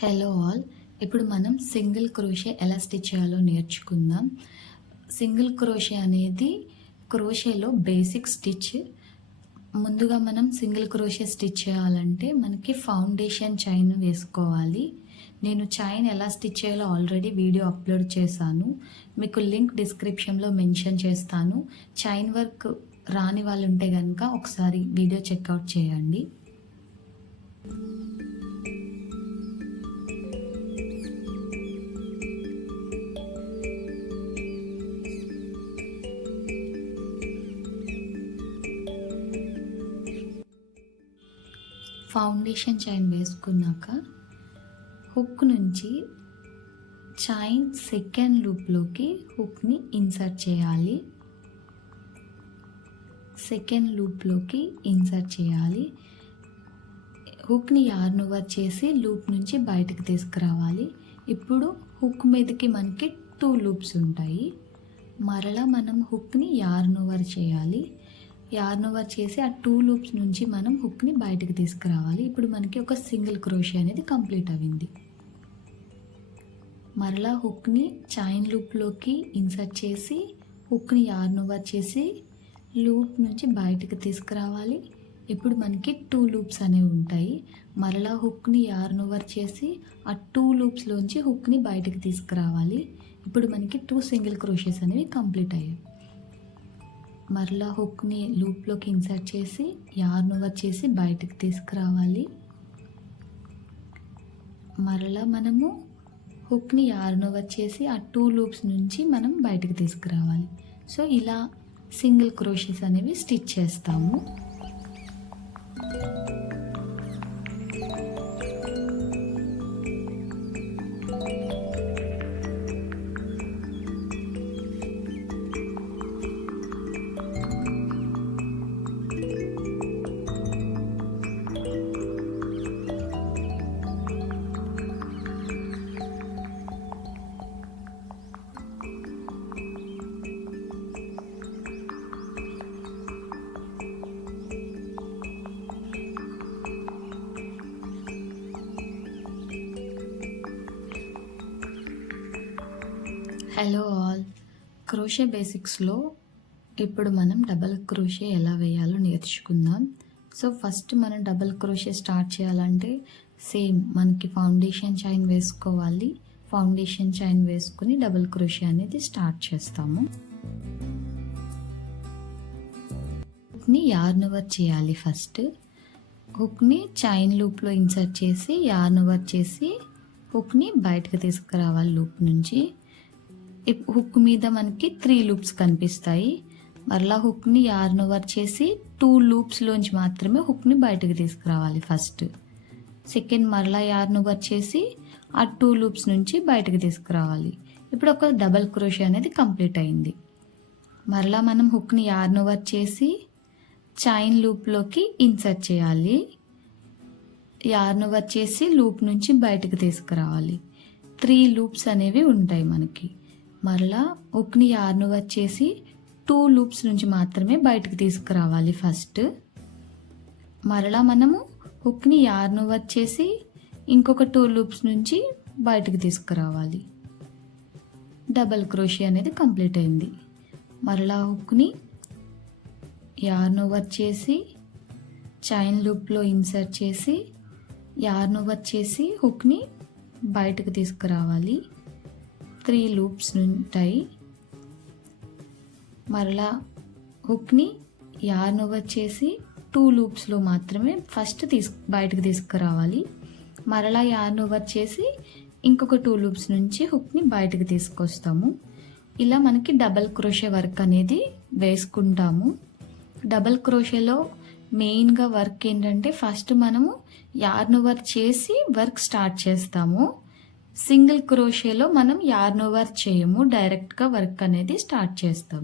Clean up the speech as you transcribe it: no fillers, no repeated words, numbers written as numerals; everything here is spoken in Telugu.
Hello all. ఇప్పుడు మనం సింగిల్ క్రోషే ఎలా స్టిచ్ చేయాలో నేర్చుకుందాం. సింగిల్ క్రోషే అనేది క్రోషేలో బేసిక్ స్టిచ్. ముందుగా మనం సింగిల్ క్రోషే స్టిచ్ చేయాలంటే మనకి ఫౌండేషన్ చైన్ వేసుకోవాలి. నేను చైన్ ఎలా స్టిచ్ చేయాలో ఆల్రెడీ వీడియో అప్లోడ్ చేశాను. మీకు లింక్ డిస్క్రిప్షన్లో మెన్షన్ చేస్తాను. చైన్ వర్క్ రాని వాళ్ళు ఉంటే కనుక ఒకసారి వీడియో చెక్అవుట్ చేయండి. ఫౌండేషన్ చైన్ వేసుకున్నాక హుక్ నుంచి చైన్ సెకండ్ లూప్లోకి హుక్ని ఇన్సర్ట్ చేయాలి. సెకండ్ లూప్లోకి ఇన్సర్ట్ చేయాలి. హుక్ని యార్న్ ఓవర్ చేసి లూప్ నుంచి బయటకు తీసుకురావాలి. ఇప్పుడు హుక్ మీదకి మనకి 2 లూప్స్ ఉంటాయి. మరలా మనం హుక్ని యార్న్ ఓవర్ చేయాలి. యార్న్ ఓవర్ చేసి ఆ 2 లూప్స్ నుంచి మనం హుక్ని బయటకు తీసుకురావాలి. ఇప్పుడు మనకి ఒక సింగిల్ క్రోషే అనేది కంప్లీట్ అయింది. మరలా హుక్ని చైన్ లూప్లోకి ఇన్సర్ట్ చేసి హుక్ని యార్న్ ఓవర్ చేసి లూప్ నుంచి బయటకు తీసుకురావాలి. ఇప్పుడు మనకి 2 లూప్స్ అనేవి ఉంటాయి. మరలా హుక్ని యార్న్ ఓవర్ చేసి ఆ 2 లూప్స్లోంచి హుక్ని బయటకు తీసుకురావాలి. ఇప్పుడు మనకి 2 సింగిల్ క్రోషేస్ అనేవి కంప్లీట్ అయ్యాయి. మరలా హుక్ని లూప్లోకి ఇన్సర్ట్ చేసి యార్న్ ఓవర్ చేసి బయటకు తీసుకురావాలి. మరలా మనము హుక్ని యార్న్ ఓవర్ చేసి ఆ 2 లూప్స్ నుంచి మనం బయటకు తీసుకురావాలి. సో ఇలా సింగిల్ క్రోషేస్ అనేవి స్టిచ్ చేస్తాము. Hello all. క్రోషే బేసిక్స్లో ఇప్పుడు మనం డబల్ క్రోషే ఎలా వేయాలో నేర్చుకుందాం. సో ఫస్ట్ మనం డబల్ క్రోషే స్టార్ట్ చేయాలంటే సేమ్ మనకి ఫౌండేషన్ చైన్ వేసుకోవాలి. ఫౌండేషన్ చైన్ వేసుకుని డబల్ క్రోషే అనేది స్టార్ట్ చేస్తాము. హుక్ని యార్న్ ఓవర్ చేయాలి. ఫస్ట్ హుక్ని చైన్ లూప్లో ఇన్సర్ట్ చేసి యార్న్ ఓవర్ చేసి హుక్ని బయటకు తీసుకురావాలి లూప్ నుంచి. హుక్ మీద మనకి 3 లూప్స్ కనిపిస్తాయి. మరలా హుక్ని యార్న్ ఓవర్ చేసి 2 లూప్స్లోంచి మాత్రమే హుక్ని బయటకు తీసుకురావాలి ఫస్ట్. సెకండ్ మరలా యార్న్ ఓవర్ చేసి ఆ 2 లూప్స్ నుంచి బయటకు తీసుకురావాలి. ఇప్పుడు ఒక డబల్ క్రోషే అనేది కంప్లీట్ అయింది. మరలా మనం హుక్ని యార్న్ ఓవర్ చేసి చైన్ లూప్లోకి ఇన్సర్ట్ చేయాలి. యార్న్ ఓవర్ చేసి లూప్ నుంచి బయటకు తీసుకురావాలి. 3 లూప్స్ అనేవి ఉంటాయి మనకి. మరలా హుక్ని యార్న్ ఓవర్ చేసి 2 లూప్స్ నుంచి మాత్రమే బయటకు తీసుకురావాలి ఫస్ట్. మరలా మనము హుక్ని యార్న్ ఓవర్ చేసి ఇంకొక 2 లూప్స్ నుంచి బయటకు తీసుకురావాలి. డబల్ క్రోషే అనేది కంప్లీట్ అయింది. మరలా హుక్ని యార్న్ ఓవర్ చేసి చైన్ లూప్లో ఇన్సర్ట్ చేసి యార్న్ ఓవర్ చేసి హుక్ని బయటకు తీసుకురావాలి. 3 లూప్స్ ఉంటాయి. మరలా హుక్ని యార్న్ ఓవర్ చేసి 2 లూప్స్లో మాత్రమే ఫస్ట్ బయటకు తీసుకురావాలి. మరలా యార్న్ ఓవర్ చేసి ఇంకొక 2 లూప్స్ నుంచి హుక్ని బయటకు తీసుకొస్తాము. ఇలా మనకి డబల్ క్రోషే వర్క్ అనేది వేసుకుంటాము. డబల్ క్రోషేలో మెయిన్గా వర్క్ ఏంటంటే ఫస్ట్ మనము యార్న్ ఓవర్ చేసి వర్క్ స్టార్ట్ చేస్తాము. సింగిల్ క్రోషేలో మనం యార్న్ ఓవర్ చేయము, డైరెక్ట్గా వర్క్ అనేది స్టార్ట్ చేస్తాం.